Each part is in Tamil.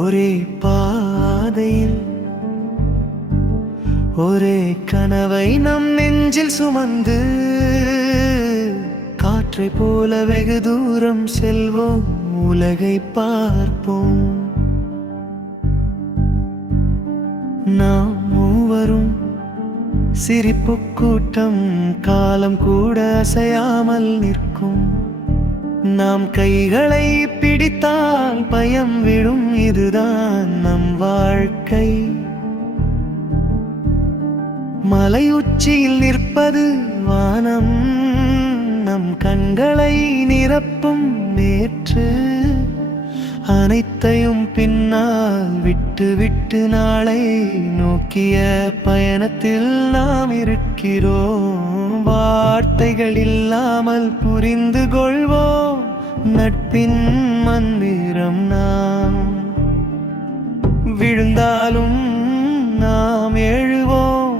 ஒரே பாதையில் ஒரே கனவை நம் நெஞ்சில் சுமந்து காற்றை போல வெகு தூரம் செல்வோம், உலகை பார்ப்போம். நாம் மூவரும் சிரிப்பு கூட்டம், காலம் கூட அசையாமல் நிற்கும். நாம் கைகளை பிடித்தால் பயம் விடும், இதுதான் நம் வாழ்க்கை. மலை உச்சியில் நிற்பது வானம், நம் கண்களை நிரப்பும் நேற்று. அனைத்தையும் பின்னால் விட்டு விட்டு நாளை நோக்கிய பயணத்தில் நாம் இருக்கிறோம். வார்த்தைகள் இல்லாமல் புரிந்து கொள்வோம் நட்பின் மந்திரம். நாம் விழுந்தாலும் நாம் எழுவோம்,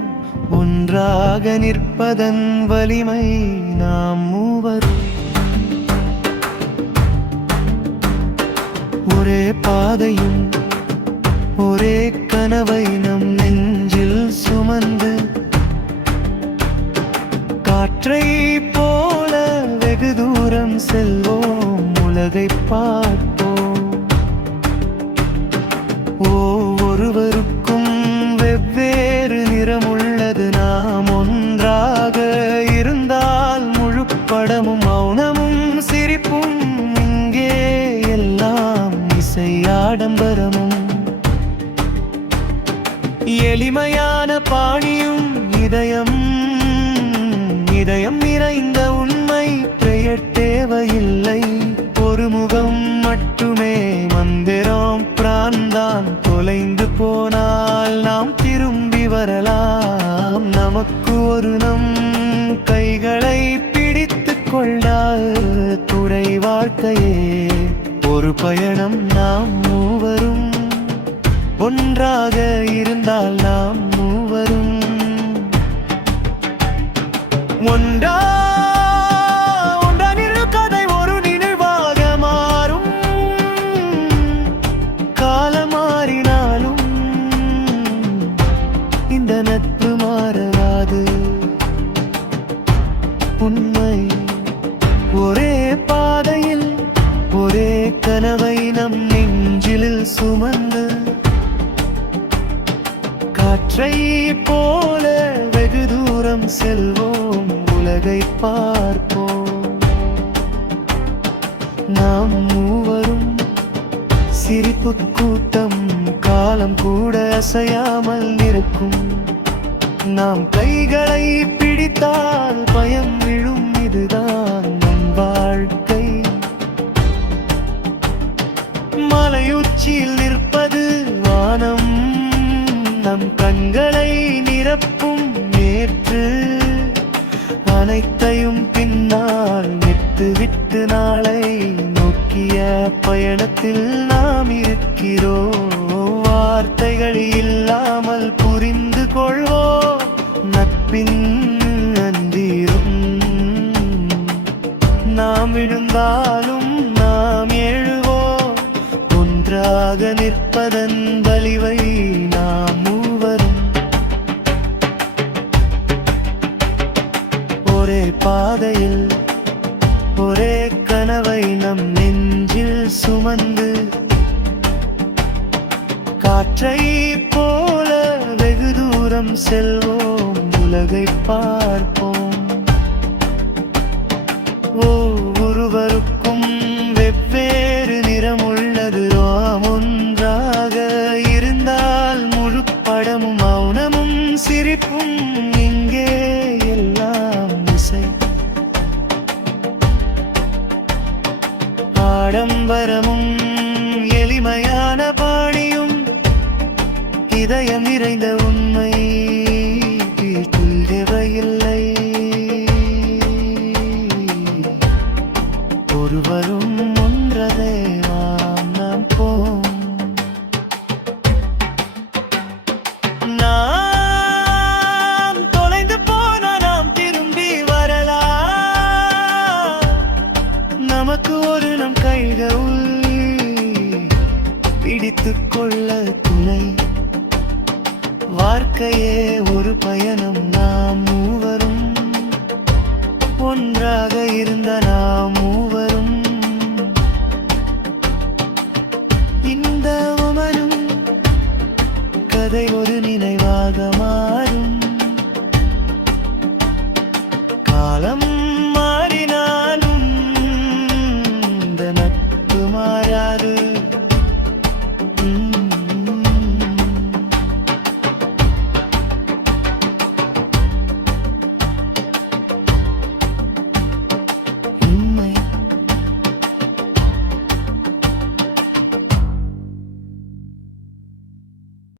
ஒன்றாக நிற்பதன் வலிமை நாம் மூவரும். ஒரே பாதையும் ஒரே கனவை நம் நெஞ்சில் சுமந்து காற்றை போல வெகு தூரம் செல்வோம், உலகை பார்ப்போம். ஒவ்வொருவருக்கும் வெவ்வேறு நிறம் உள்ளது, நாம் ஒன்றாக இருந்தால் முழு படமும் மௌனமும் சிரிப்பும். இங்கே எல்லாம் இசை ஆடம்பரமும், எளிமையான பாணியும் இதயம் இதயம் நிறைந்த உண்மை. பெயர் தேவையில்லை, ஒரு முகம் மட்டுமே மந்திரம். பிரான்தான் தொலைந்து போனால் நாம் திரும்பி வரலாம். நமக்கு ஒரு நம் கைகளை பிடித்து கொண்டால் துணை வாழ்க்கையே ஒரு பயணம். நாம் மூவரும் ஒன்றாக இருந்தால் நாம் மூவரும் ஒன்றானிரு கதை ஒரு நினைவாக மாறும். காலம் மாறினாலும் இந்த நட்பு மாறாது, உண்மை. ஒரே பாதையில் ஒரே கனவை நம் நெஞ்சில் சுமந்து காற்றை போல வெகு தூரம் செல்வோம், உலகை பார்ப்போம். நாம் மூவரும் சிரிப்பு கூட்டம், காலம் கூட அசையாமல் இருக்கும். நாம் கைகளை பிடித்தால் பயம் விழும், இதுதான் நம் வாழ்க்கை. மலையுச்சியில் நிற்பது வானம், நம் கண்களை நிரப்பும் நேற்று. அனைத்தையும் பின்னால் விட்டு விட்டு நாளை நோக்கிய பயணத்தில் நாம் இருக்கிறோம். வார்த்தைகள் இல்லாமல் புரிந்து கொள்வோம் நட்பின் மந்திரம். நாம் விழுந்தாலும் நாம் எழுவோம், ஒன்றாக நிற்பதன் வலிவை நாம் மூவரும். ஒரே பாதையில் ஒரே கனவை நம் நெஞ்சில் சுமந்து காற்றை போல வெகு தூரம் செல்வோம், உலகை பார்ப்போம். ஒவ்வொருவருக்கும் வெவ்வேறு நிறம் உள்ளது, நாம் ஒன்றாக இருந்தால் முழு படமும் மௌனமும் சிரிப்பும். இங்கே பயம் நிறைந்த உண்மை வீட்டில் தேவையில்லை. ஒருவரும் ஒன்றதே நாம் போம். நாம் தொலைந்து போன நாம் திரும்பி வரலாம். நமக்கு ஒரு நம் கைகள் பிடித்துக் கொள்ள துணை. வாழ்க்கையே ஒரு பயணம், நாம் மூவரும் ஒன்றாக இருந்த நாம் மூவரும். இந்த உமனும் கதை ஒரு நினைவாக மாறி